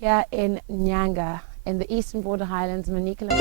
here in Nyanga, in the eastern border highlands, Manicaland.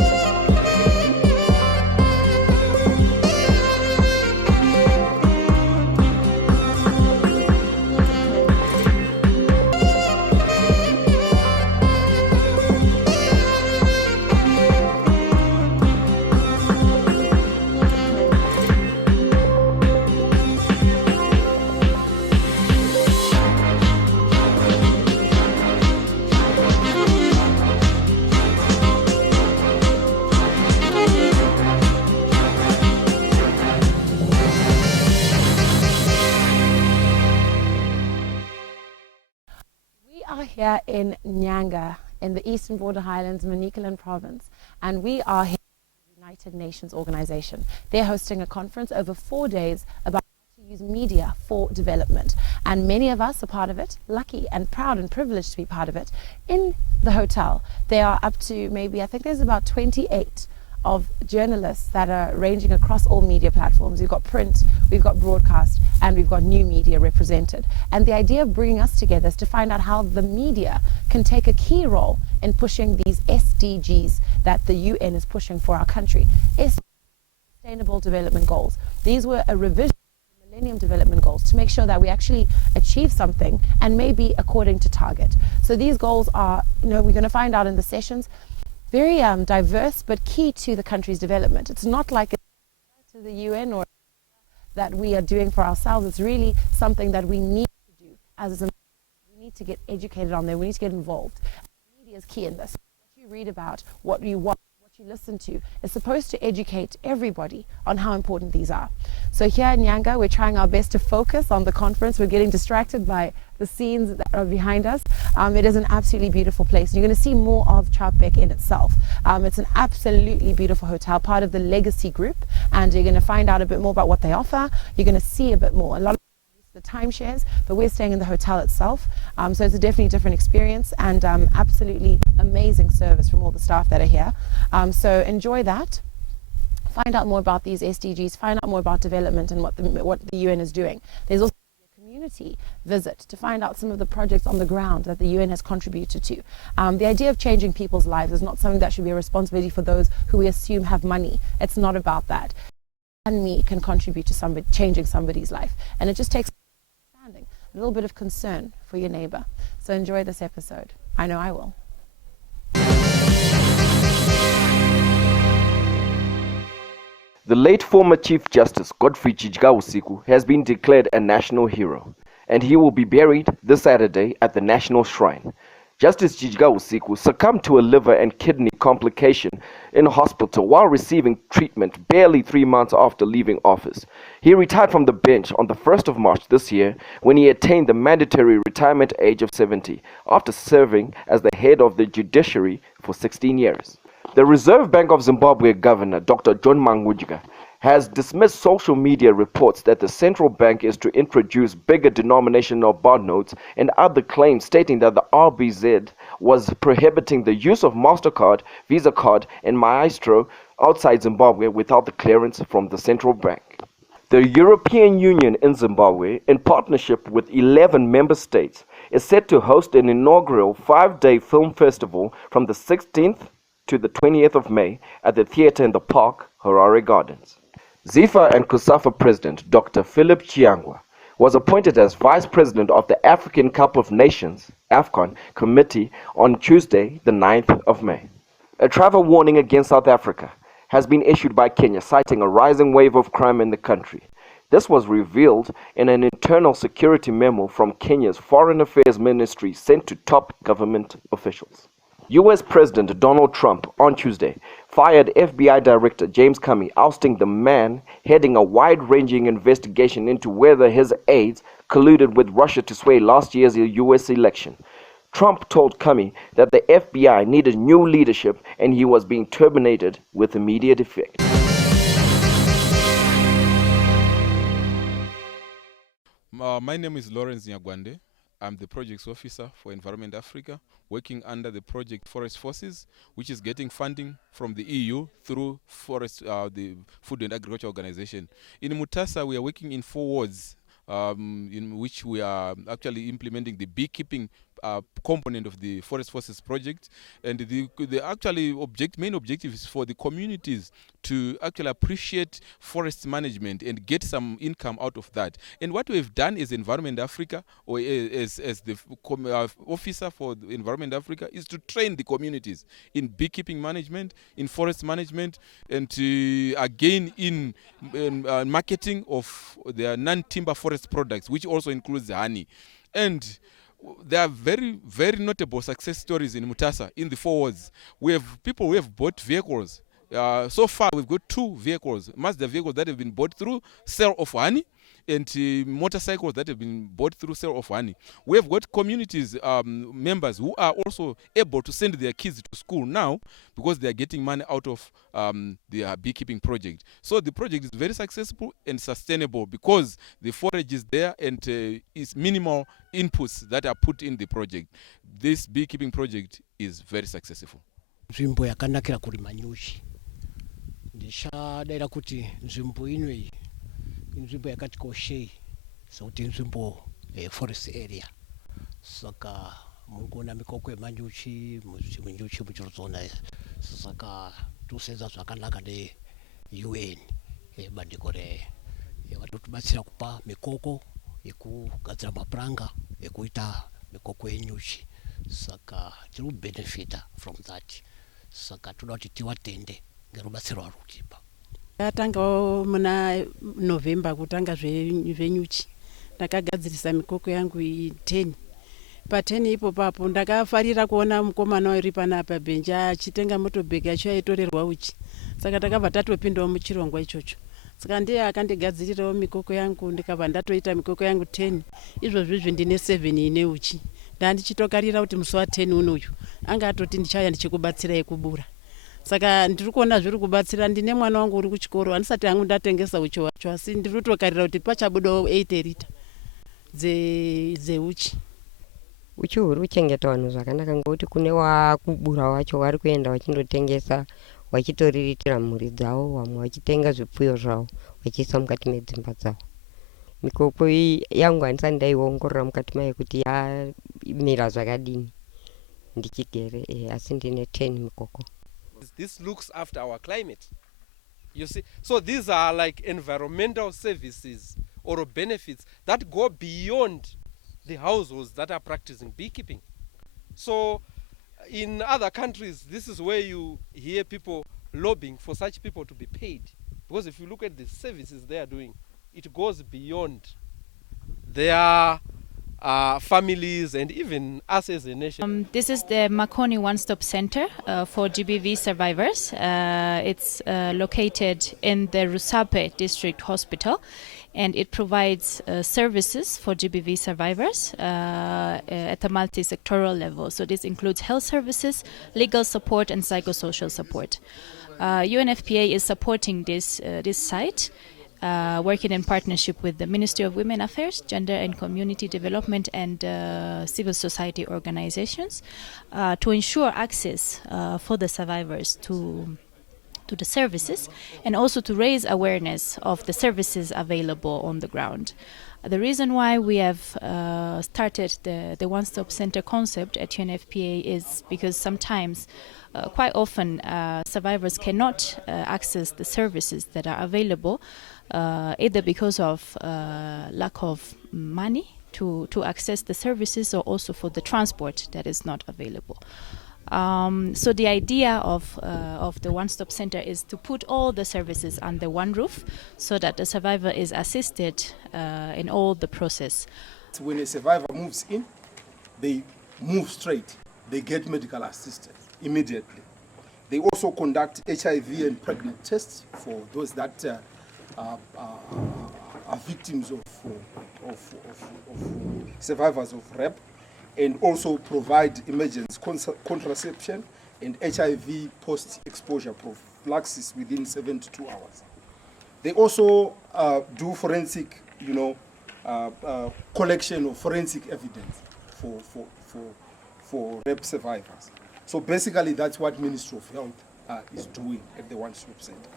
We are here in Nyanga, in the eastern border highlands, Manicaland province, and we are here with the United Nations organization. They're hosting a conference over 4 days about how to use media for development, and many of us are part of it, lucky and proud and privileged to be part of it. In the hotel, they are up to maybe, I think there's about 28 of journalists that are ranging across all media platforms. We've got print, we've got broadcast, and we've got new media represented. And the idea of bringing us together is to find out how the media can take a key role in pushing these SDGs that the UN is pushing for our country. Sustainable Development Goals. These were a revision of the Millennium Development Goals to make sure that we actually achieve something, and maybe according to target. So these goals are, we're going to find out in the sessions, very diverse, but key to the country's development. It's not like it's to the UN or that we are doing for ourselves. It's really something that we need to do as a, we need to get educated on there. We need to get involved. Media is key in this. What you read about, what you watch, what you listen to is supposed to educate everybody on how important these are. So here in Nyanga, we're trying our best to focus on the conference. We're getting distracted by the scenes that are behind us. It is an absolutely beautiful place. You're going to see more of Chapek in itself. It's an absolutely beautiful hotel, part of the Legacy Group, and you're going to find out a bit more about what they offer. You're going to see a bit more. A lot of the timeshares, but we're staying in the hotel itself. So it's a definitely different experience, and absolutely amazing service from all the staff that are here. So enjoy that. Find out more about these SDGs, find out more about development and what the UN is doing. There's also a community visit to find out some of the projects on the ground that the UN has contributed to. The idea of changing people's lives is not something that should be a responsibility for those who we assume have money. It's not about that. And me can contribute to changing somebody's life. And it just takes understanding, a little bit of concern for your neighbor. So enjoy this episode. I know I will. The late former Chief Justice Godfrey Chijika has been declared a national hero, and he will be buried this Saturday at the National Shrine. Justice Chijika succumbed to a liver and kidney complication in hospital while receiving treatment barely 3 months after leaving office. He retired from the bench on the 1st of March this year when he attained the mandatory retirement age of 70 after serving as the head of the judiciary for 16 years. The Reserve Bank of Zimbabwe Governor Dr. John Mangudya has dismissed social media reports that the central bank is to introduce bigger denominational banknotes and other claims stating that the RBZ was prohibiting the use of MasterCard, Visa Card, and Maestro outside Zimbabwe without the clearance from the central bank. The European Union in Zimbabwe, in partnership with 11 member states, is set to host an inaugural 5-day film festival from the 16th to the 20th of May at the Theatre in the Park, Harare Gardens. ZIFA and COSAFA President Dr. Philip Chiangwa was appointed as Vice President of the African Cup of Nations (AFCON) Committee on Tuesday, the 9th of May. A travel warning against South Africa has been issued by Kenya, citing a rising wave of crime in the country. This was revealed in an internal security memo from Kenya's Foreign Affairs Ministry sent to top government officials. US President Donald Trump on Tuesday fired FBI Director James Comey, ousting the man heading a wide-ranging investigation into whether his aides colluded with Russia to sway last year's US election. Trump told Comey that the FBI needed new leadership and he was being terminated with immediate effect. My name is Lawrence Nyagwande. I'm the Projects Officer for Environment Africa, working under the Project Forest Forces, which is getting funding from the EU through the Food and Agriculture Organization. In Mutasa, we are working in 4 wards in which we are actually implementing the beekeeping component of the Forest Forces project, and the actually main objective is for the communities to actually appreciate forest management and get some income out of that. And what we've done as Environment Africa, or as the officer for the Environment Africa, is to train the communities in beekeeping management, in forest management, and again in marketing of their non-timber forest products, which also includes honey. And there are very, very notable success stories in Mutasa, in the forwards. We have people who have bought vehicles. So far, we've got 2 vehicles, Mazda vehicles that have been bought through sale of honey, and motorcycles that have been bought through sale of honey. We have got communities members who are also able to send their kids to school now because they are getting money out of their beekeeping project. So the project is very successful and sustainable because the forage is there and is minimal inputs that are put in the project. This beekeeping project is very successful. Nzvimbo yakanakira kurima nyuchi. Ndichadaira kuti nzvimbo ino iyi nzvimbo yakati koshei sekuti nzvimbo forest area. Saka mungoona mikoko yemanyuchi, munyuchi muchirizoona. Saka tosenza zvakanaka neUN bandiko vatotibetsera kupa mikoko yekugadzira mapuranga ekuita mikoko yenyuchi. Saka tiri kubenefita from that. Saka toda kuti tivatende ngerubatsiro varutipa. Tatangawo muna November kutanga zvenyuchi. Ndakagadzirisa mikoko yangu 10. Pa10 ipo papo ndakafarira kuona mukomana uri panapa benji achitenga motobhegi acho aitorerwa uchi. Saka takabva tatopindawo muchirongwa ichocho. Saka ndiye akandigadzirirawo mikoko yangu ndikabva ndatoita mikoko yangu 10. Izvozvizvi ndine 7 ine uchi. Ndandichitokarira kuti musi wa10 unoyu anga atoti ndichaya ndichikubatsirai kubura. Saka ndiri kuona zviri kubatsira. Ndine mwana wangu uri kuchikoro andisati hangu ndatengesa uchi wacho, asi ndiri kutokarira kuti pachabudawo 8 lita dzeuchi. Uchi huri kuchengeta vanhu zvakanaka ngekuti kune wakubura wacho vari kuenda vachindotengesa, vachitoririkira mhuri dzavo, vamwe vachitenga zvipfuyo zvavo vachiisa mukati medzimba dzavo. Mikoko iyi yangu handisati ndaiongorora mukati mayo kuti yamira zvakadini ndichigere, asi ndine 10 mikoko. This looks after our climate, you see. So these are like environmental services or benefits that go beyond the households that are practicing beekeeping. So in other countries, this is where you hear people lobbying for such people to be paid, because if you look at the services they are doing, it goes beyond their families and even us as a nation. This is the Makoni One-Stop Center for GBV survivors. It's located in the Rusape District Hospital, and it provides services for GBV survivors at a multi-sectoral level. So this includes health services, legal support, and psychosocial support. UNFPA is supporting this site, working in partnership with the Ministry of Women Affairs, Gender and Community Development, and civil society organizations to ensure access for the survivors to the services, and also to raise awareness of the services available on the ground. The reason why we have started the one-stop center concept at UNFPA is because sometimes, quite often, survivors cannot access the services that are available, either because of lack of money to access the services, or also for the transport that is not available. So the idea of the one-stop center is to put all the services under one roof, so that the survivor is assisted in all the process. When a survivor moves in, they move straight. They get medical assistance immediately. They also conduct HIV and pregnant tests for those that are victims of survivors of rape, and also provide emergency contraception and HIV post-exposure prophylaxis within 72 hours. They also do forensic, collection of forensic evidence for rape survivors. So basically, that's what Ministry of Health is doing at the One Stop Center.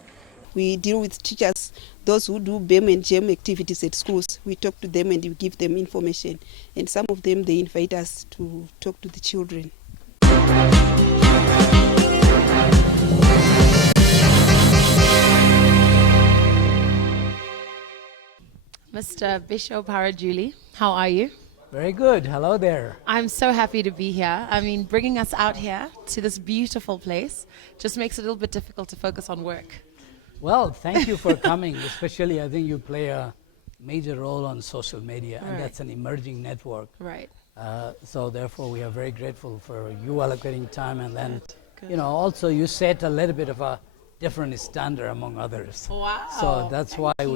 We deal with teachers, those who do BEM and GEM activities at schools. We talk to them and we give them information. And some of them, they invite us to talk to the children. Mr. Bishop Harajuli, how are you? Very good. Hello there. I'm so happy to be here. I mean, bringing us out here to this beautiful place just makes it a little bit difficult to focus on work. Well, thank you for coming. Especially, I think you play a major role on social media, and that's an emerging network. Right. So therefore, we are very grateful for you allocating time, and then, you know, also you set a little bit of a different standard among others. Wow. So that's why Thank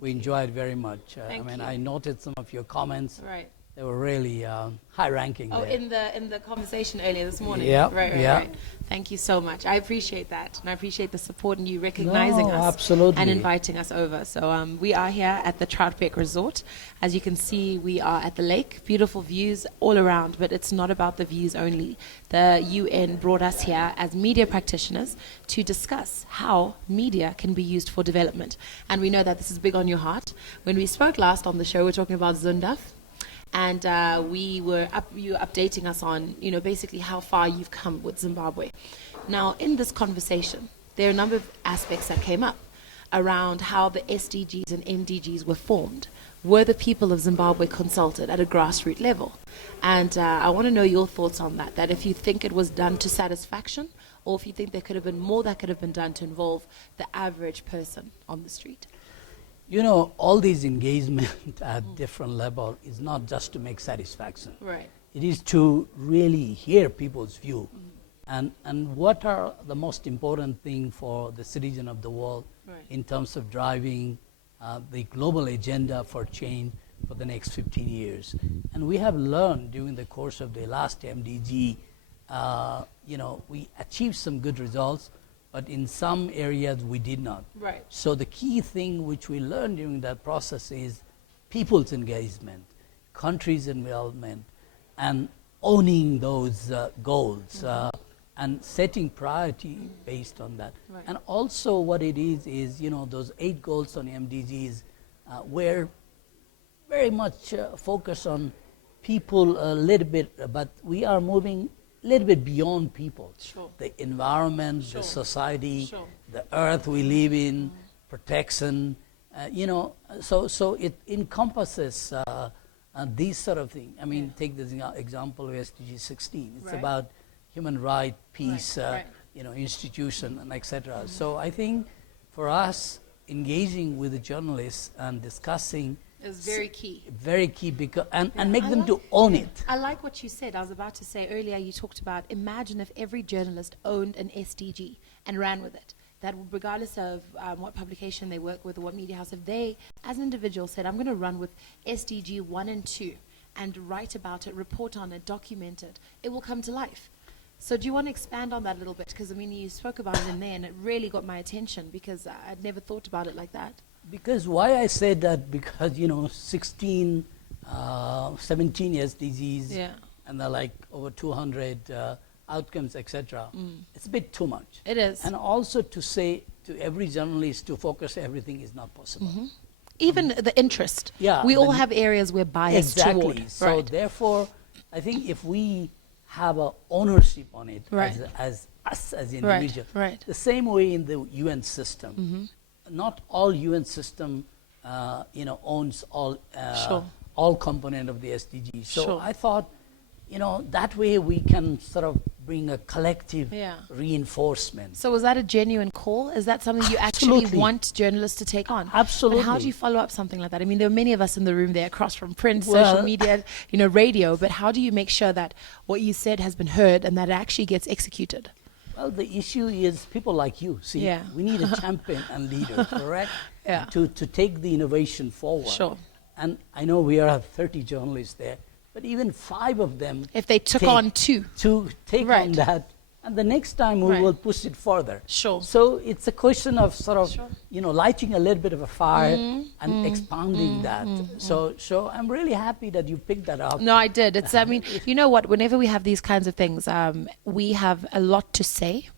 we enjoy it very much. I mean, I noted some of your comments. Right. They were really high-ranking. Oh, there. in the conversation earlier this morning. Yeah, Right. Thank you so much. I appreciate that, and I appreciate the support and you recognizing us absolutely. and inviting us over. So we are here at the Troutbeck Resort. As you can see, we are at the lake. Beautiful views all around, but it's not about the views only. The UN brought us here as media practitioners to discuss how media can be used for development, and we know that this is big on your heart. When we spoke last on the show, we were talking about Zundaf. And you were updating us on, you know, basically how far you've come with Zimbabwe. Now, in this conversation, there are a number of aspects that came up around how the SDGs and MDGs were formed. Were the people of Zimbabwe consulted at a grassroots level? And I want to know your thoughts on that, that if you think it was done to satisfaction, or if you think there could have been more that could have been done to involve the average person on the street. You know, all these engagement at different level is not just to make satisfaction. Right. It is to really hear people's view. And what are the most important thing for the citizen of the world in terms of driving the global agenda for change for the next 15 years. And we have learned during the course of the last MDG, you know, we achieved some good results, but in some areas we did not. Right. So the key thing which we learned during that process is people's engagement, countries' involvement, and owning those goals and setting priority based on that. Right. And also what it is, you know, those 8 goals on MDGs were very much focused on people a little bit, but we are moving a little bit beyond people. Sure. The environment, the society, the earth we live in, protection, you know, so it encompasses these sort of things. I mean, take this example of SDG 16. It's about human right, peace, you know, institution, and etc. So I think for us, engaging with the journalists and discussing is very key. Very key, because and make them to own it. I like what you said. I was about to say earlier, you talked about, imagine if every journalist owned an SDG and ran with it. That regardless of what publication they work with or what media house, if they, as an individual, said, I'm going to run with SDG 1 and 2 and write about it, report on it, document it, it will come to life. So do you want to expand on that a little bit? Because, I mean, you spoke about it in there, and it really got my attention because I'd never thought about it like that. Because why I said that, because, you know, 16, 17 SDGs, and they're like over 200 outcomes, etc. It's a bit too much. It is. And also to say to every journalist to focus everything is not possible. Even the interest. Yeah. We all have areas we're biased toward. Exactly. So therefore, I think if we have a ownership on it as us as individuals, the same way in the UN system, not all UN system, you know, owns all component of the SDGs. So I thought, you know, that way we can sort of bring a collective reinforcement. So was that a genuine call? Is that something you actually want journalists to take on? Absolutely. But how do you follow up something like that? I mean, there are many of us in the room there across from print, social media, you know, radio, but how do you make sure that what you said has been heard and that it actually gets executed? Well, the issue is people like you. See, we need a champion and leader, correct? To take the innovation forward. Sure. And I know we are 30 journalists there, but even 5 of them, if they took on 2 to take on that, and the next time we will push it further. Sure. So it's a question of sort of, you know, lighting a little bit of a fire and expanding that. So I'm really happy that you picked that up. No, I did. It's, I mean, you know what, whenever we have these kinds of things, we have a lot to say.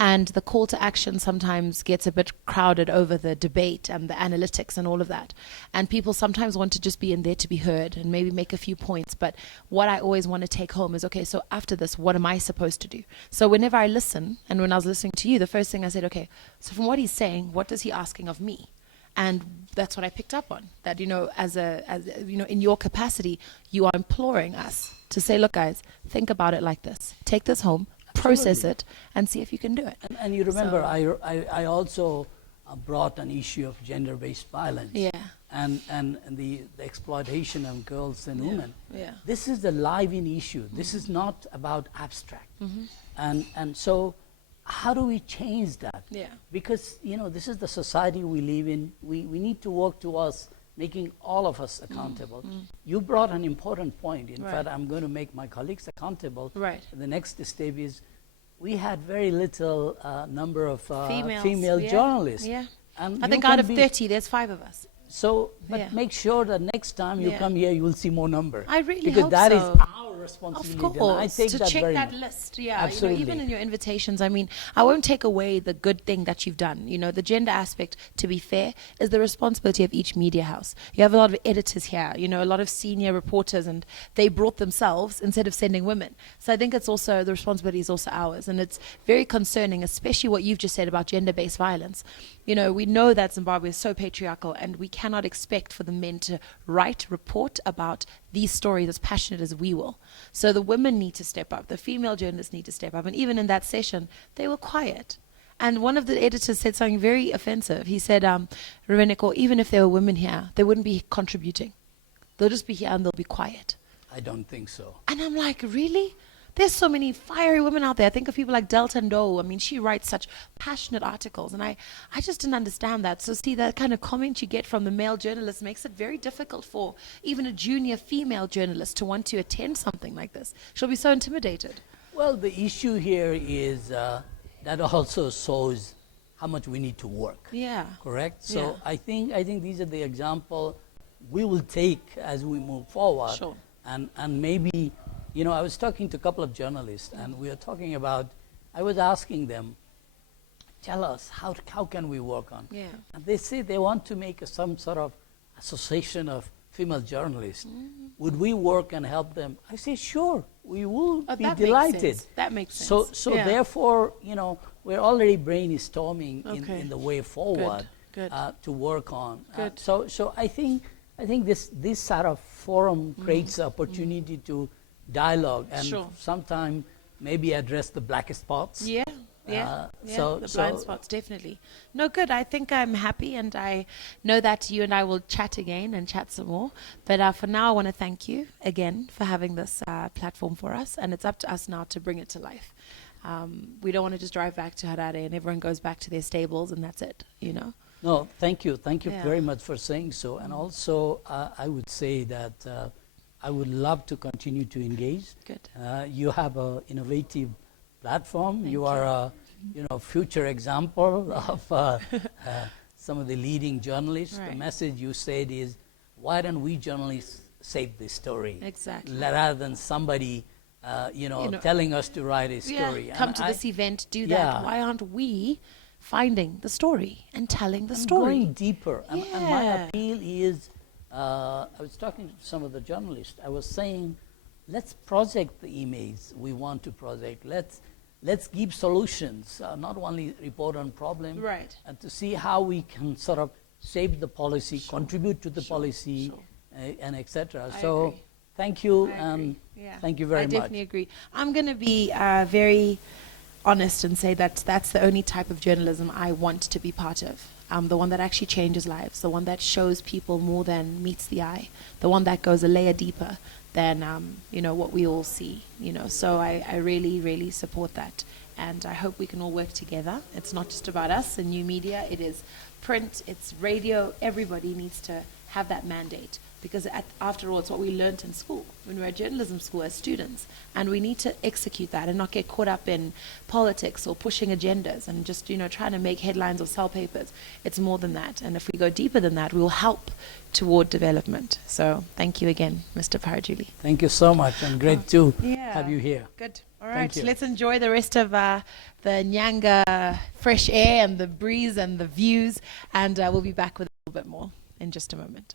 And the call to action sometimes gets a bit crowded over the debate and the analytics and all of that. And people sometimes want to just be in there to be heard and maybe make a few points. But what I always want to take home is, okay, so after this, what am I supposed to do? So whenever I listen, and when I was listening to you, the first thing I said, okay, so from what he's saying, what is he asking of me? And that's what I picked up on, that, you know, as you know, in your capacity, you are imploring us to say, look, guys, think about it like this. Take this home, process it, and see if you can do it. And you remember, I also brought an issue of gender-based violence. Yeah. And the exploitation of girls and women. Yeah. This is the live-in issue. This is not about abstract. And so how do we change that? Yeah. Because, you know, this is the society we live in. We need to work towards making all of us accountable. You brought an important point. In fact, I'm going to make my colleagues accountable. Right. The next step is we had very little number of Females, female journalists. Yeah. And I think you out can of be- 30, there's 5 of us. So, but Yeah. make sure that next time you Yeah. come here, you will see more number. I really because hope that is so. our responsibility. Of and I course, take to that check very that much. list, yeah. Absolutely. You know, even in your invitations, I mean, I won't take away the good thing that you've done. You know, the gender aspect, to be fair, is the responsibility of each media house. You have a lot of editors here, you know, a lot of senior reporters, and they brought themselves instead of sending women. So I think it's also, the responsibility is also ours. And it's very concerning, especially what you've just said about gender-based violence. You know, we know that Zimbabwe is so patriarchal, and we cannot expect for the men to write, report about these stories as passionate as we will. So the women need to step up. The female journalists need to step up. And even in that session, they were quiet. And one of the editors said something very offensive. He said, Ruvheneko, even if there were women here, they wouldn't be contributing. They'll just be here and they'll be quiet. I don't think so. And I'm like, really? There's so many fiery women out there. I think of people like Delta Ndow. I mean, she writes such passionate articles, and I just didn't understand that. So see, that kind of comment you get from the male journalist makes it very difficult for even a junior female journalist to want to attend something like this. She'll be so intimidated. Well, the issue here is that also shows how much we need to work. Yeah. Correct? So Yeah. I think these are the example we will take as we move forward. Sure. And maybe, you know, I was talking to a couple of journalists, and we were talking about, I was asking them, tell us, how can we work on? Yeah. And they say they want to make some sort of association of female journalists. Would we work and help them? I say, sure, we will Oh, be that delighted. makes sense. That makes So, sense. so Yeah. therefore, you know, we're already brainstorming Okay. in the way forward Good. to work on. Good. So I think this sort of forum creates opportunity to dialogue and Sure. sometime maybe address the blackest spots. Yeah. Yeah, so- the blind so- spots, definitely. No, good. I think I'm happy, and I know that you and I will chat again and chat some more. But for now, I want to thank you again for having this platform for us, and it's up to us now to bring it to life. We don't want to just drive back to Harare and everyone goes back to their stables and that's it, you know? No, thank you. Thank you Yeah. very much for saying so. And also, I would say that I would love to continue to engage. Good. You have an innovative platform. Thank You are a future example of some of the leading journalists. The Right. message you said is, why don't we journalists save this story? Exactly. Rather than somebody, telling us to write a story. Yeah, come And to I- this event, do Yeah. that. Why aren't we finding the story and telling the and story? going deeper. And my Yeah. appeal is, I was talking to some of the journalists. I was saying, let's project the emails we want to project. Let's give solutions, not only report on problem, Right. and to see how we can sort of shape the policy, contribute to the policy, sure. And etc. I So agree. thank you, I and agree. Yeah. thank you very I much. definitely agree. I'm going to be very honest and say that that's the only type of journalism I want to be part of. The one that actually changes lives, the one that shows people more than meets the eye, the one that goes a layer deeper than what we all see. So I really, really support that, and I hope we can all work together. It's not just about us and new media. It is print, it's radio. Everybody needs to have that mandate. Because after all, it's what we learnt in school, when we were at journalism school as students. And we need to execute that and not get caught up in politics or pushing agendas and just, trying to make headlines or sell papers. It's more than that. And if we go deeper than that, we will help toward development. So thank you again, Mr. Parajuli. Thank you so much, and great to Yeah. have you here. Good. All right, Thank you. let's enjoy the rest of the Nyanga fresh air and the breeze and the views, and we'll be back with a little bit more in just a moment.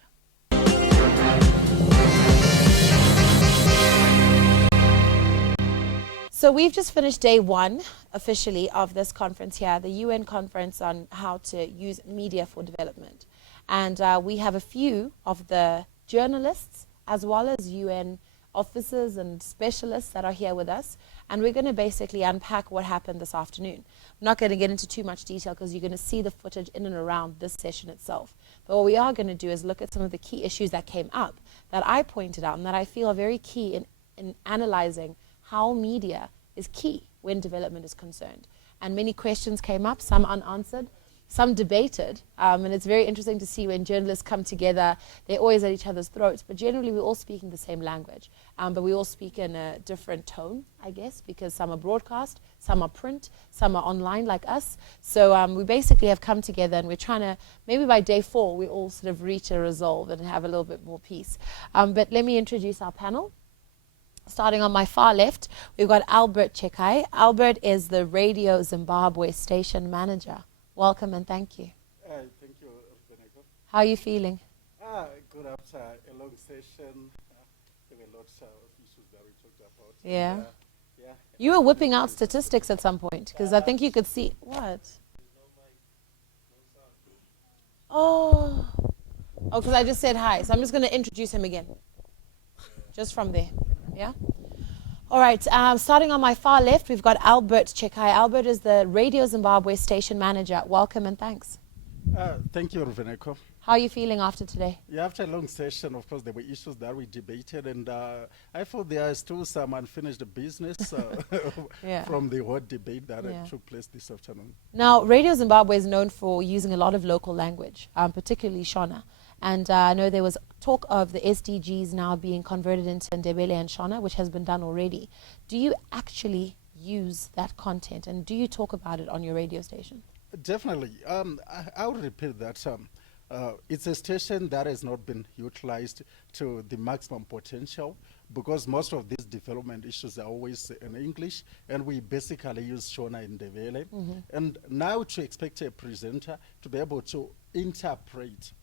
So we've just finished day one officially of this conference here, the UN conference on how to use media for development. And we have a few of the journalists as well as UN officers and specialists that are here with us. And we're going to basically unpack what happened this afternoon. I'm not going to get into too much detail because you're going to see the footage in and around this session itself. But what we are going to do is look at some of the key issues that came up that I pointed out and that I feel are very key in analyzing how media is key when development is concerned. And many questions came up, some unanswered, some debated. And it's very interesting to see when journalists come together, they're always at each other's throats, but generally we're all speaking the same language. But we all speak in a different tone, I guess, because some are broadcast, some are print, some are online like us. So we basically have come together and we're trying to, maybe by day 4, we all sort of reach a resolve and have a little bit more peace. But let me introduce our panel. Starting on my far left, we've got Albert Chekai. Albert is the Radio Zimbabwe station manager. Welcome and thank you. Thank you, Ruvheneko. How are you feeling? Good after a long session. There were lots of issues that we talked about. Yeah. And, yeah. You were whipping out statistics at some point because I think you could see what? Oh, because I just said hi. So I'm just going to introduce him again. Just from there. Yeah. All right. Starting on my far left, we've got Albert Chekai. Albert is the Radio Zimbabwe station manager. Welcome and thanks. Thank you, Ruvheneko. How are you feeling after today? Yeah, after a long session, of course, there were issues that we debated, and I thought there is still some unfinished business from the whole debate that took place this afternoon. Now, Radio Zimbabwe is known for using a lot of local language, particularly Shona. And I know there was talk of the SDGs now being converted into Ndebele and Shona, which has been done already. Do you actually use that content, and do you talk about it on your radio station? Definitely. I would repeat that it's a station that has not been utilized to the maximum potential because most of these development issues are always in English, and we basically use Shona and Ndebele. And now to expect a presenter to be able to interpret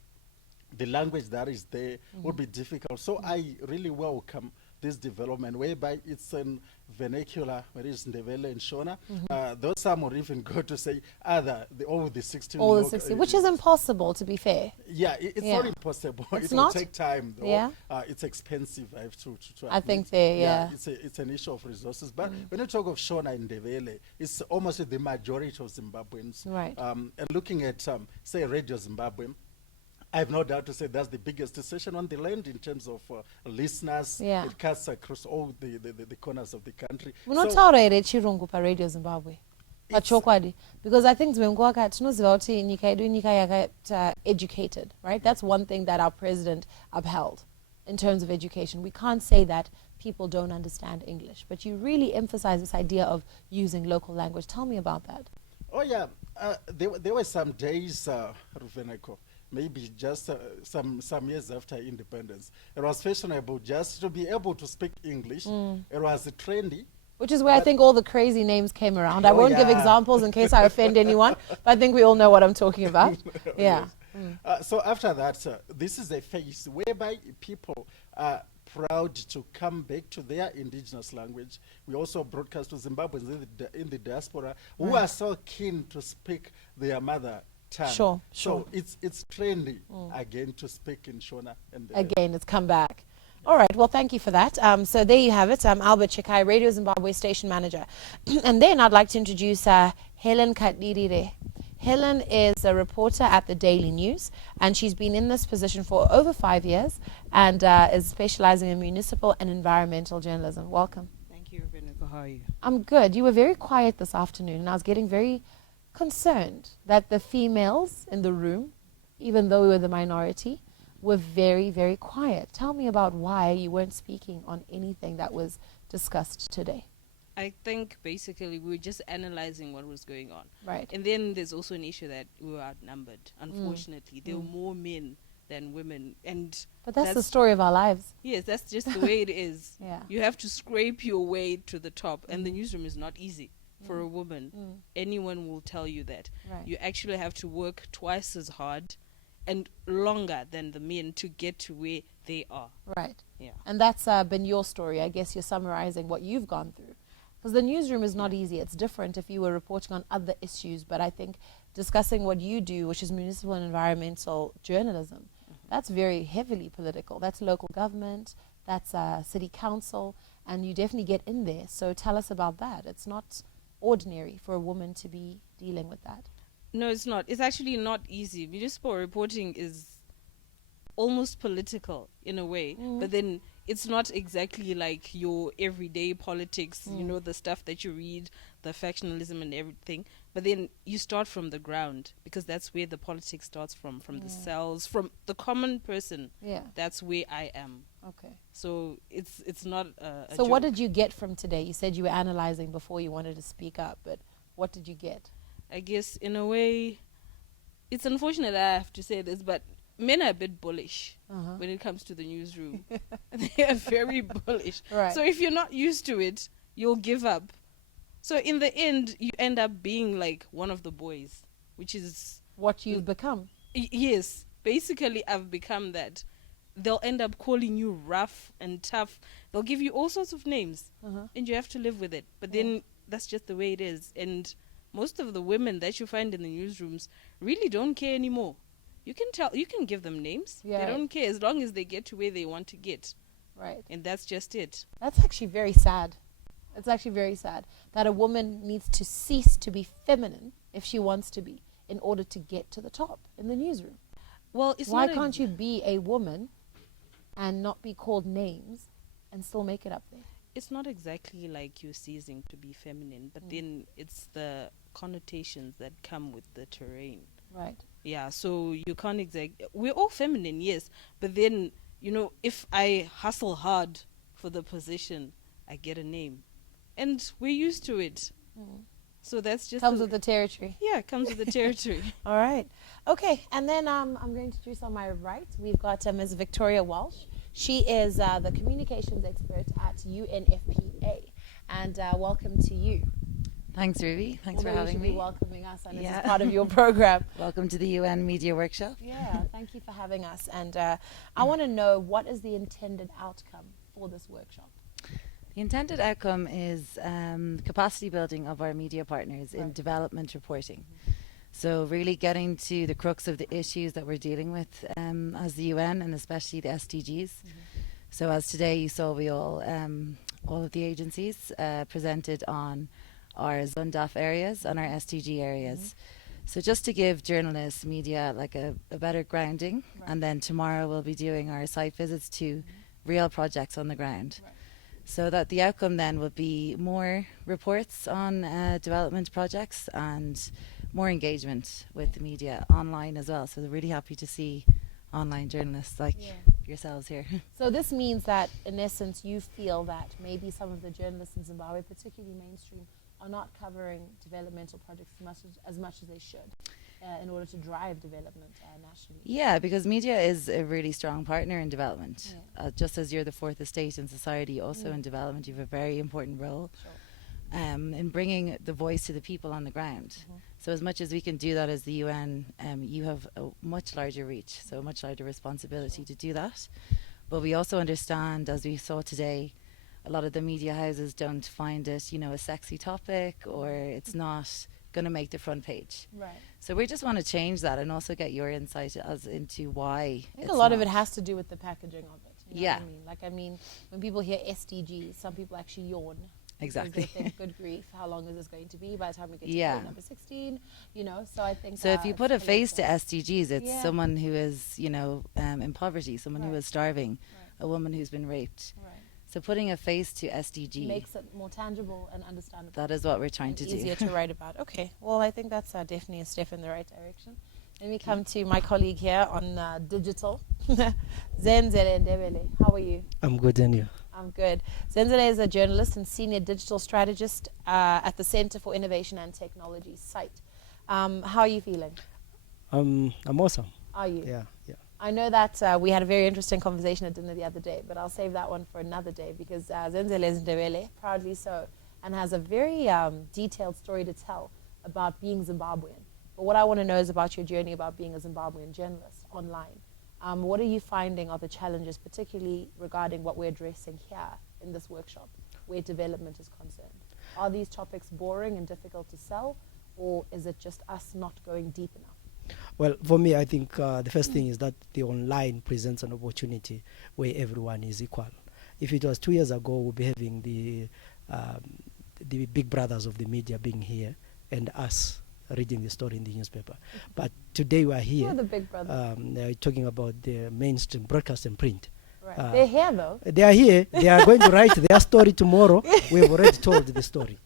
the language that is there would be difficult. So I really welcome this development whereby it's in vernacular, where it's Ndebele and Shona. Though some would even go to say all the 16. All the 16, which is impossible, to be fair. Yeah, it's not impossible. It's it will take time, though. Yeah. It's expensive, I have to I think there, it's an issue of resources. But when you talk of Shona and Ndebele, it's almost the majority of Zimbabweans. Right. And looking at, say, Radio Zimbabwe, I have no doubt to say that's the biggest station on the land in terms of listeners. Yeah. It cuts across all the corners of the country. Munotaura here chirungu pa Radio Zimbabwe pachokwadi, because I think zvengwaka tinoziva kuti nyika yedu nyika yakati educated, right? That's one thing that our president upheld in terms of education. We can't say that people don't understand English, but you really emphasize this idea of using local language. Tell me about that. Oh yeah, there were some days, Ruvheneko, maybe just some years after independence, it was fashionable just to be able to speak English. It was trendy. Which is where I think all the crazy names came around. I won't give examples in case I offend anyone, but I think we all know what I'm talking about. Yeah. So after that, this is a phase whereby people are proud to come back to their indigenous language. We also broadcast to Zimbabweans in the diaspora who are so keen to speak their mother tongue. Sure. So it's trendy again to speak in Shona. And again, it's come back. All right, well, thank you for that. So there you have it. I'm Albert Chekai, Radio Zimbabwe station manager. And then I'd like to introduce Helen Kadirire. Helen is a reporter at the Daily News, and she's been in this position for over 5 years and is specializing in municipal and environmental journalism. Welcome. Thank you, Ruvheneko. How are you? I'm good. You were very quiet this afternoon, and I was getting very concerned that the females in the room, even though we were the minority, were very, very quiet. Tell me about why you weren't speaking on anything that was discussed today. I think basically we were just analyzing what was going on. Right. And then there's also an issue that we were outnumbered. Unfortunately, there were more men than women. And But that's the story of our lives. Yes, that's just the way it is. Yeah. You have to scrape your way to the top, and the newsroom is not easy for a woman. Anyone will tell you that. Right. You actually have to work twice as hard and longer than the men to get to where they are. Right. Yeah. And that's been your story. I guess you're summarizing what you've gone through. Because the newsroom is not easy. It's different if you were reporting on other issues. But I think discussing what you do, which is municipal and environmental journalism, that's very heavily political. That's local government, that's city council, and you definitely get in there. So tell us about that. It's not ordinary for a woman to be dealing with that. No, it's not. It's actually not easy. Municipal reporting is almost political in a way, but then it's not exactly like your everyday politics, you know, the stuff that you read, the factionalism and everything. But then you start from the ground, because that's where the politics starts from the cells, from the common person. Yeah. That's where I am. Okay. So it's not a So what joke. did you get from today? You said you were analyzing before you wanted to speak up, but what did you get? I guess in a way, it's unfortunate I have to say this, but men are a bit bullish when it comes to the newsroom. They are very bullish. Right. So if you're not used to it, you'll give up. So in the end, you end up being like one of the boys, which is what you've become. Yes, basically I've become that. They'll end up calling you rough and tough. They'll give you all sorts of names, and you have to live with it. But then that's just the way it is. And most of the women that you find in the newsrooms really don't care anymore. You can give them names. Yeah. They don't care as long as they get to where they want to get. Right. And that's just it. That's actually very sad. It's actually very sad that a woman needs to cease to be feminine if she wants to be in order to get to the top in the newsroom. Well, it's Why not can't you be a woman and not be called names and still make it up there? It's not exactly like you're ceasing to be feminine, but then it's the connotations that come with the terrain. Right. Yeah, so you can't we're all feminine, yes, but then, you know, if I hustle hard for the position, I get a name. And we're used to it. So that's just Comes with the territory. Yeah, it comes with the territory. All right. Okay, and then I'm going to introduce on my right, we've got Ms. Victoria Walsh. She is the communications expert at UNFPA. And welcome to you. Thanks, Ruby. Thanks for having me. You should be welcoming us, and this is part of your program. Welcome to the UN Media Workshop. Yeah, thank you for having us. And I want to know, what is the intended outcome for this workshop? The intended outcome is capacity building of our media partners in development reporting. So really getting to the crux of the issues that we're dealing with as the UN, and especially the SDGs. So as today you saw, we all of the agencies presented on our ZUNDAF areas and our SDG areas. So just to give journalists, media, like a better grounding, and then tomorrow we'll be doing our site visits to real projects on the ground. So that the outcome then will be more reports on development projects and more engagement with the media online as well. So they're really happy to see online journalists like yourselves here. So this means that, in essence, you feel that maybe some of the journalists in Zimbabwe, particularly mainstream, are not covering developmental projects as much as they should in order to drive development nationally. Yeah, because media is a really strong partner in development. Just as you're the fourth estate in society, also in development, you have a very important role in bringing the voice to the people on the ground. So as much as we can do that as the UN, you have a much larger reach, so a much larger responsibility to do that. But we also understand, as we saw today, a lot of the media houses don't find it, you know, a sexy topic, or it's not going to make the front page. Right. So we just want to change that and also get your insight as into why. I think a lot of it has to do with the packaging of it. You know Yeah. what I mean, when people hear SDGs, some people actually yawn. Exactly. They think, good grief, how long is this going to be by the time we get to Yeah. point number 16? You know, so I think. So if you it's put a face to collective. SDGs, it's Yeah. someone who is, you know, in poverty, someone who is starving, a woman who's been raped. Right. So putting a face to SDG Makes it more tangible and understandable. That is what we're trying to do. Easier to write about. Okay, well, I think that's definitely a step in the right direction. Let me come to my colleague here on digital, Zenzele Ndebele. How are you? I'm good, and you? I'm good. Zenzele is a journalist and senior digital strategist at the Center for Innovation and Technology site. How are you feeling? I'm awesome. Are you? Yeah. I know that we had a very interesting conversation at dinner the other day, but I'll save that one for another day because Zenzele is Ndebele, proudly so, and has a very detailed story to tell about being Zimbabwean. But what I want to know is about your journey about being a Zimbabwean journalist online. What are you finding are the challenges, particularly regarding what we're addressing here in this workshop, where development is concerned? Are these topics boring and difficult to sell, or is it just us not going deep enough? Well, for me, I think the first thing is that the online presents an opportunity where everyone is equal. If it was 2 years ago, we'll be having the big brothers of the media being here and us reading the story in the newspaper. But today we are here. Who are the big brothers? Talking about the mainstream broadcast and print. Right. They're here though. They are here. They are going to write their story tomorrow. We have already told the story.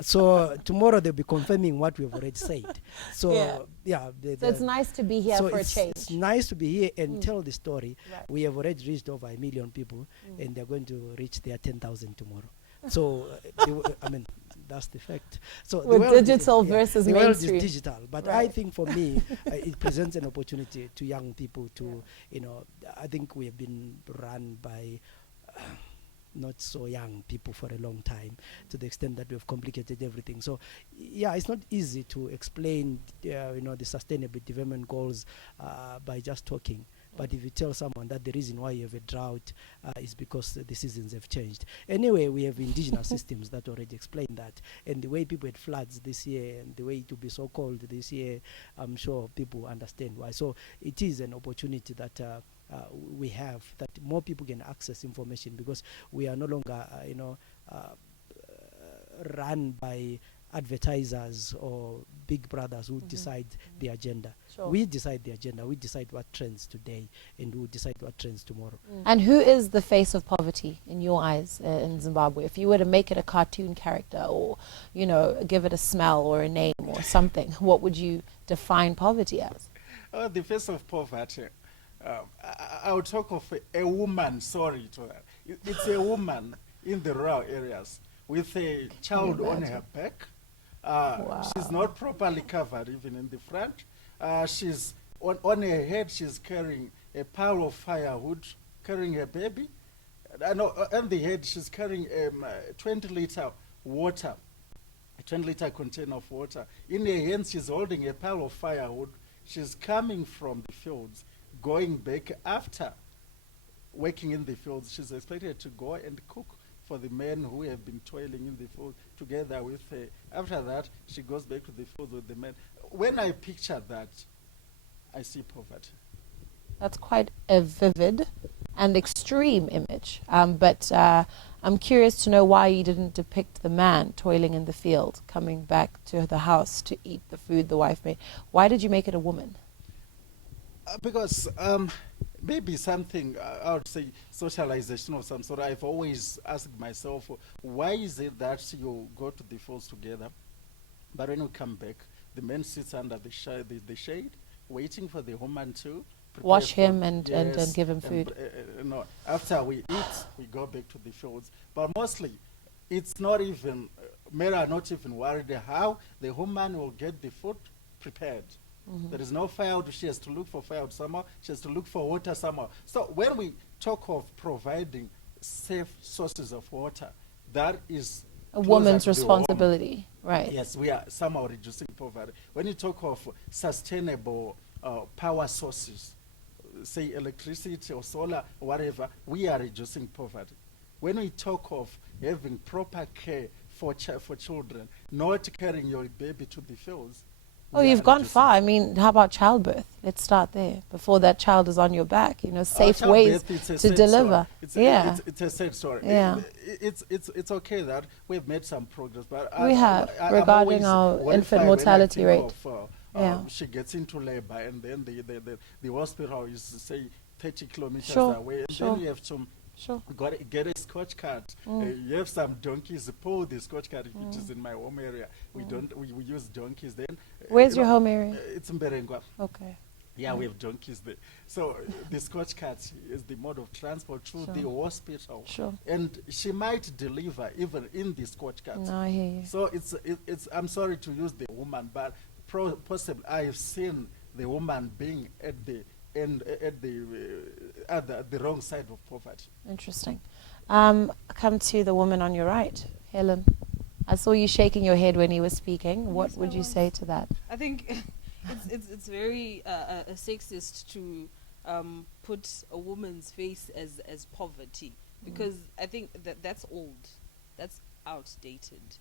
So tomorrow they'll be confirming what we've already said. So so it's nice to be here for a change. It's nice to be here and tell the story. Right. We have already reached over 1 million people, and they're going to reach their 10,000 tomorrow. So I mean, that's the fact. So with digital versus the mainstream. world is digital, but I think for me, it presents an opportunity to young people to, I think we have been run by not so young people for a long time, to the extent that we've complicated everything. So yeah, it's not easy to explain the sustainable development goals by just talking. But if you tell someone that the reason why you have a drought is because the seasons have changed. Anyway, we have indigenous systems that already explain that. And the way people had floods this year and the way it will be so cold this year, I'm sure people understand why. So it is an opportunity that we have, that more people can access information, because we are no longer, run by advertisers or big brothers who decide the agenda. Sure. We decide the agenda. We decide what trends today, and we decide what trends tomorrow. And who is the face of poverty in your eyes in Zimbabwe? If you were to make it a cartoon character, or give it a smell or a name or something, what would you define poverty as? The face of poverty, I would talk of a woman, sorry to that. It's a woman in the rural areas with a child on her back. She's not properly covered even in the front. She's on her head, she's carrying a pile of firewood, carrying a baby. On the head, she's carrying 20-liter water, a 20-liter container of water. In her hands, she's holding a pile of firewood. She's coming from the fields, going back after working in the fields. She's expected to go and cook for the men who have been toiling in the field together with her. After that, she goes back to the fields with the men. When I picture that, I see poverty. That's quite a vivid and extreme image. But I'm curious to know why you didn't depict the man toiling in the field, coming back to the house to eat the food the wife made. Why did you make it a woman? Because maybe something, I would say socialization of some sort. I've always asked myself, why is it that you go to the fields together, but when you come back, the man sits under the shade, waiting for the woman to wash him and give him food. No, after we eat, we go back to the fields. But mostly, it's not even, men are not even worried how the woman will get the food prepared. There is no firewood. She has to look for firewood somehow. She has to look for water somehow. So when we talk of providing safe sources of water, that is a woman's responsibility, right? Yes, we are somehow reducing poverty. When you talk of sustainable power sources, say electricity or solar or whatever, we are reducing poverty. When we talk of having proper care for children, not carrying your baby to the fields. Oh, you've gone far. I mean, how about childbirth? Let's start there. Before that child is on your back, safe ways to deliver. It's a sad story. Yeah. It's okay that we've made some progress, but we have regarding our infant mortality rate. She gets into labor, and then the hospital is, say, 30 kilometers away, and then you have to get a Scotch cart. You have some donkeys pull the Scotch cart, which is in my home area. We use donkeys then. Where's your home area? It's in Berengwa. Okay. Yeah, we have donkeys there. So the Scotch cart is the mode of transport to the hospital. Sure. And she might deliver even in the Scotch cart. No, I hear you. So it's I'm sorry to use the woman, but possibly I've seen the woman being at the and at the wrong side of poverty. Interesting. Come to the woman on your right, Helen. I saw you shaking your head when he was speaking. What would you say to that? I think it's very sexist to put a woman's face as poverty, because I think that's old, that's outdated.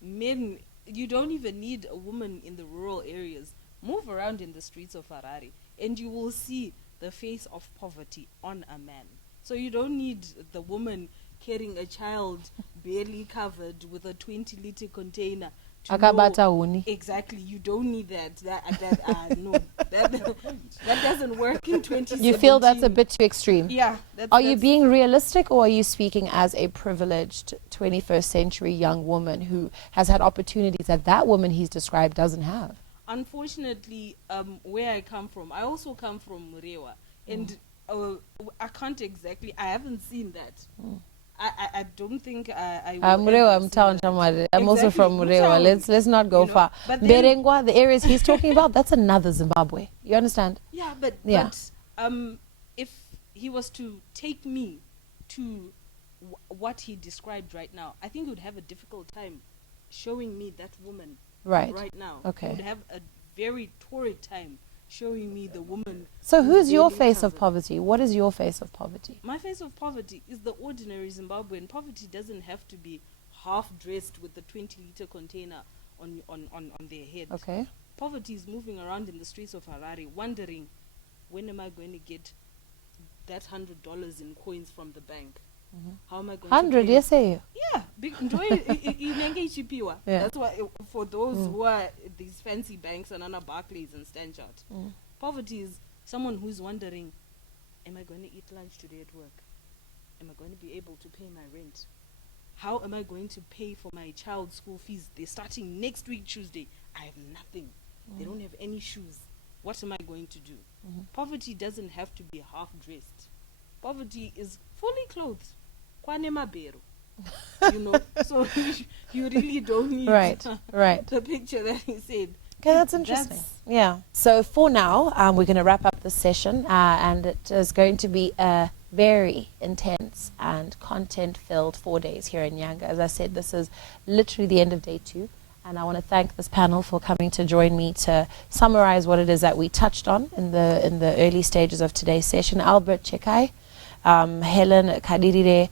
Men, you don't even need a woman in the rural areas. Move around in the streets of Harare and you will see the face of poverty on a man. So you don't need the woman carrying a child barely covered with a 20-liter container. Akabata uni. Exactly, you don't need that. No, that doesn't work in 2017. You feel that's a bit too extreme? Yeah. Are you being realistic, or are you speaking as a privileged 21st century young woman who has had opportunities that woman he's described doesn't have? Unfortunately, where I come from, I also come from Murewa, and I can't exactly, I haven't seen that. I don't think I Murewa, I'm also from Murewa. Let's not go far. Berengwa, the areas he's talking about, that's another Zimbabwe. You understand? Yeah, but if he was to take me to what he described right now, I think he would have a difficult time showing me that woman right now. Okay. He would have a very torrid time showing me the woman. So who's your face of poverty? What is your face of poverty? My face of poverty is the ordinary Zimbabwean. Poverty doesn't have to be half dressed with a 20-liter container on their head. Okay. Poverty is moving around in the streets of Harare wondering, when am I going to get that $100 in coins from the bank? How am I going 100, to pay? yes, say. Yeah. That's why for those who are these fancy banks and Anna Barclays and Stanchart, poverty is someone who's wondering, am I going to eat lunch today at work? Am I going to be able to pay my rent? How am I going to pay for my child's school fees? They're starting next week, Tuesday. I have nothing. They don't have any shoes. What am I going to do? Poverty doesn't have to be half-dressed. Poverty is fully clothed. Kwane mabero. You know, so you really don't need the picture that he said. Okay, that's interesting. Yeah. So for now, we're going to wrap up this session, and it is going to be a very intense and content-filled 4 days here in Nyanga. As I said, this is literally the end of day 2, and I want to thank this panel for coming to join me to summarize what it is that we touched on in the early stages of today's session. Albert Chekai, Helen Kadirire,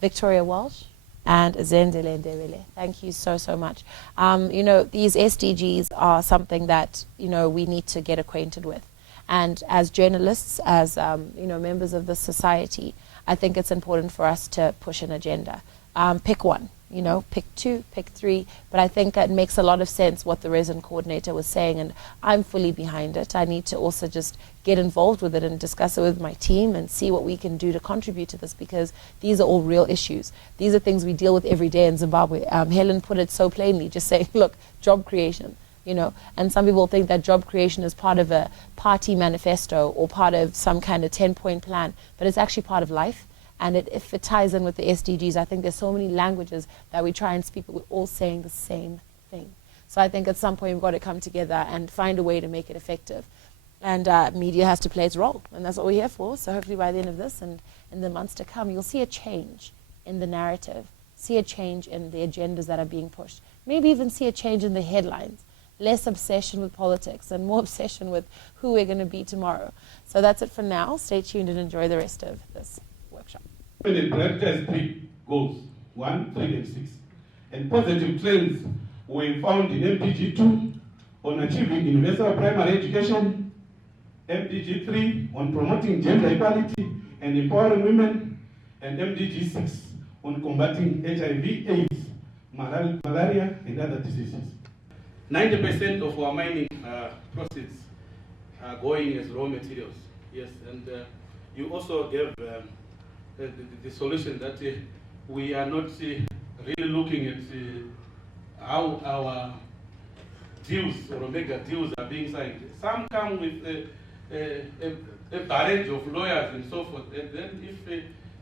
Victoria Walsh, and Zendele Ndebele. Thank you so much. You know, these SDGs are something that, you know, we need to get acquainted with. And as journalists, as, you know, members of the society, I think it's important for us to push an agenda. Pick one, you know, pick 2, pick 3. But I think it makes a lot of sense what the resident coordinator was saying, and I'm fully behind it. I need to also just get involved with it and discuss it with my team and see what we can do to contribute to this, because these are all real issues. These are things we deal with every day in Zimbabwe. Helen put it so plainly, just saying, look, job creation, you know, and some people think that job creation is part of a party manifesto or part of some kind of 10-point plan, but it's actually part of life. And if it ties in with the SDGs, I think there's so many languages that we try and speak, but we're all saying the same thing. So I think at some point we've got to come together and find a way to make it effective. And media has to play its role, and that's what we're here for. So hopefully by the end of this and in the months to come, you'll see a change in the narrative, see a change in the agendas that are being pushed, maybe even see a change in the headlines. Less obsession with politics and more obsession with who we're going to be tomorrow. So that's it for now. Stay tuned and enjoy the rest of this workshop. The director has 3 goals, 1, 3, and 6. And positive trends were found in MDG 2 on achieving universal primary education, MDG 3 on promoting gender equality and empowering women, and MDG 6 on combating HIV, AIDS, malaria, and other diseases. 90% of our mining proceeds are going as raw materials. Yes, and you also gave the solution that we are not really looking at how our deals or mega deals are being signed. Some come with a barrage of lawyers and so forth. And then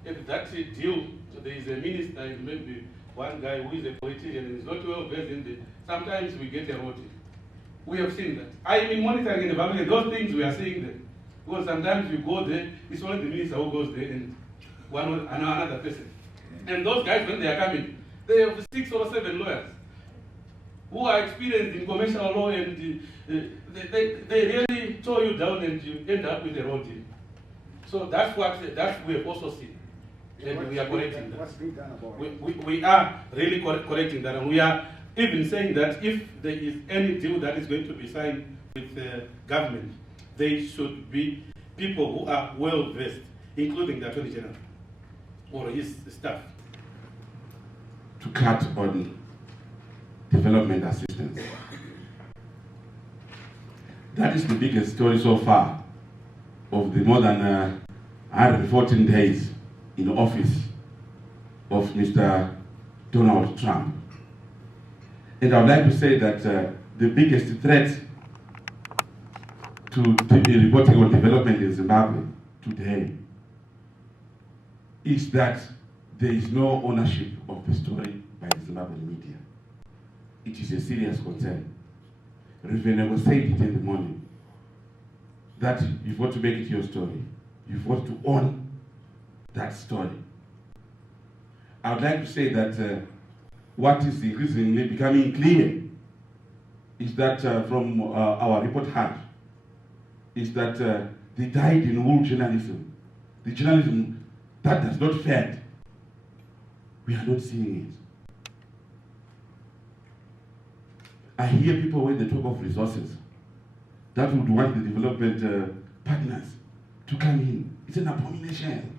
if that deal, there is a minister, maybe one guy who is a politician and is not well versed in it, sometimes we get eroded. We have seen that. I've been monitoring in the government, those things we are seeing them. Because sometimes you go there, it's only the minister who goes there and another person. And those guys, when they are coming, they have 6 or 7 lawyers who are experienced in commercial law, and they really tow you down and you end up with a raw deal. So that's what we have also seen. And we are correcting that. What's being done about it? We are really correcting that, and we are even saying that if there is any deal that is going to be signed with the government, they should be people who are well versed, including the Attorney General or his staff. To cut on development assistance. That is the biggest story so far of the more than 114 days in office of Mr. Donald Trump. And I would like to say that the biggest threat to the reporting on development in Zimbabwe today is that there is no ownership of the story by the Zimbabwean media. It is a serious concern. Ruvheneko said it in the morning, that you've got to make it your story. You've got to own that story. I would like to say that what is increasingly becoming clear is that from our report hub, is that the dyed-in-wool journalism, the journalism that does not fed, we are not seeing it. I hear people when they talk of resources that would want the development partners to come in. It's an abomination.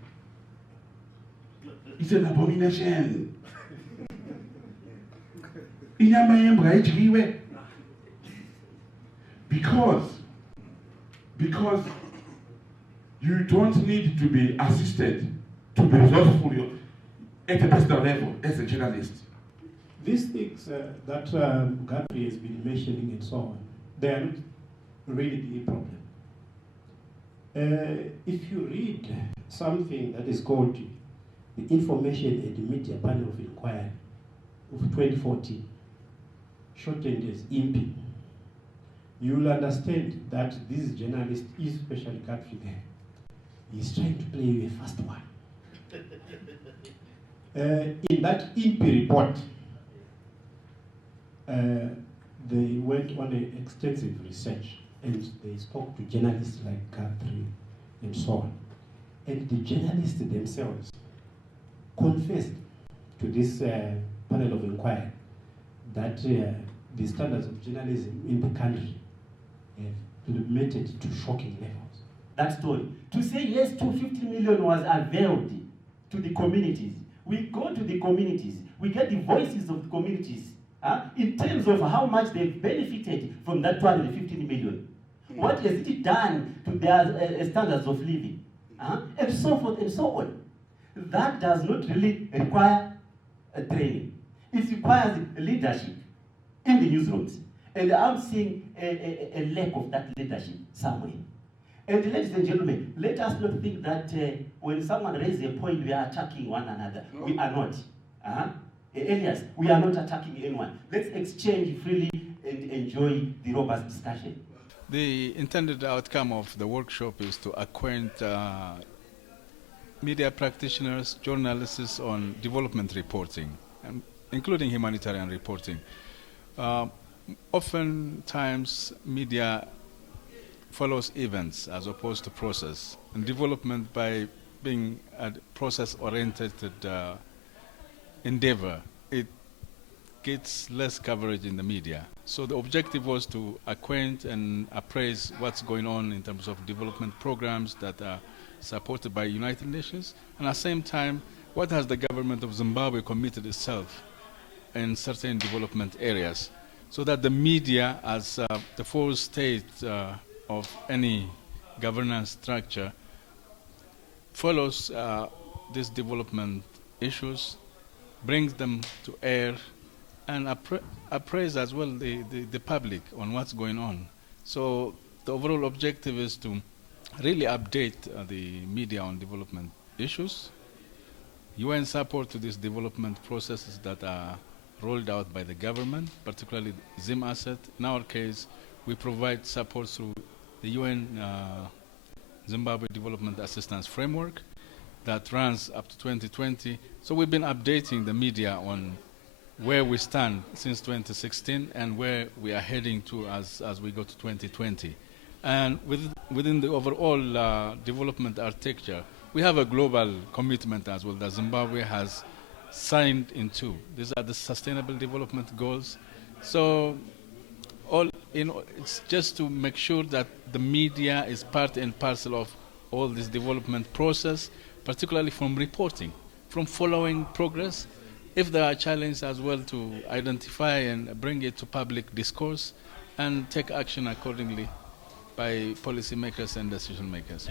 It's an abomination. Because you don't need to be assisted to be resourceful at a personal level as a journalist. These things that Godfrey has been mentioning and so on, they are not really the problem. If you read something that is called the Information and Media Panel of Inquiry of 2014, shortened as IMPI, you will understand that this journalist, especially Godfrey there, is trying to play you a fast one. In that IMPI report, they went on an extensive research and they spoke to journalists like Godfrey and so on. And the journalists themselves confessed to this panel of inquiry that the standards of journalism in the country have plummeted to shocking levels. That story. To say yes, 250 million was availed to the communities. We go to the communities, we get the voices of the communities in terms of how much they've benefited from that 215 million. What has it done to their standards of living? And so forth and so on. That does not really require a training. It requires leadership in the newsrooms. And I'm seeing a lack of that leadership somewhere. And ladies and gentlemen, let us not think that when someone raises a point, we are attacking one another. No. We are not. Elias, we are not attacking anyone. Let's exchange freely and enjoy the robust discussion. The intended outcome of the workshop is to acquaint media practitioners, journalists on development reporting, including humanitarian reporting. Oftentimes, media follows events as opposed to process. And development, by being a process-oriented endeavor, it gets less coverage in the media. So the objective was to acquaint and appraise what's going on in terms of development programs that are supported by United Nations, and at the same time, what has the government of Zimbabwe committed itself in certain development areas, so that the media, as the fourth state of any governance structure, follows these development issues, brings them to air, and appraise as well the public on what's going on. So the overall objective is to really update the media on development issues, UN support to these development processes that are rolled out by the government, particularly Zim Asset. In our case, we provide support through the UN Zimbabwe Development Assistance Framework that runs up to 2020. So we've been updating the media on where we stand since 2016 and where we are heading to as we go to 2020. And within the overall development architecture, we have a global commitment as well that Zimbabwe has signed into. These are the Sustainable Development Goals. So it's just to make sure that the media is part and parcel of all this development process, particularly from reporting, from following progress. If there are challenges as well, to identify and bring it to public discourse and take action accordingly by policymakers and decision makers.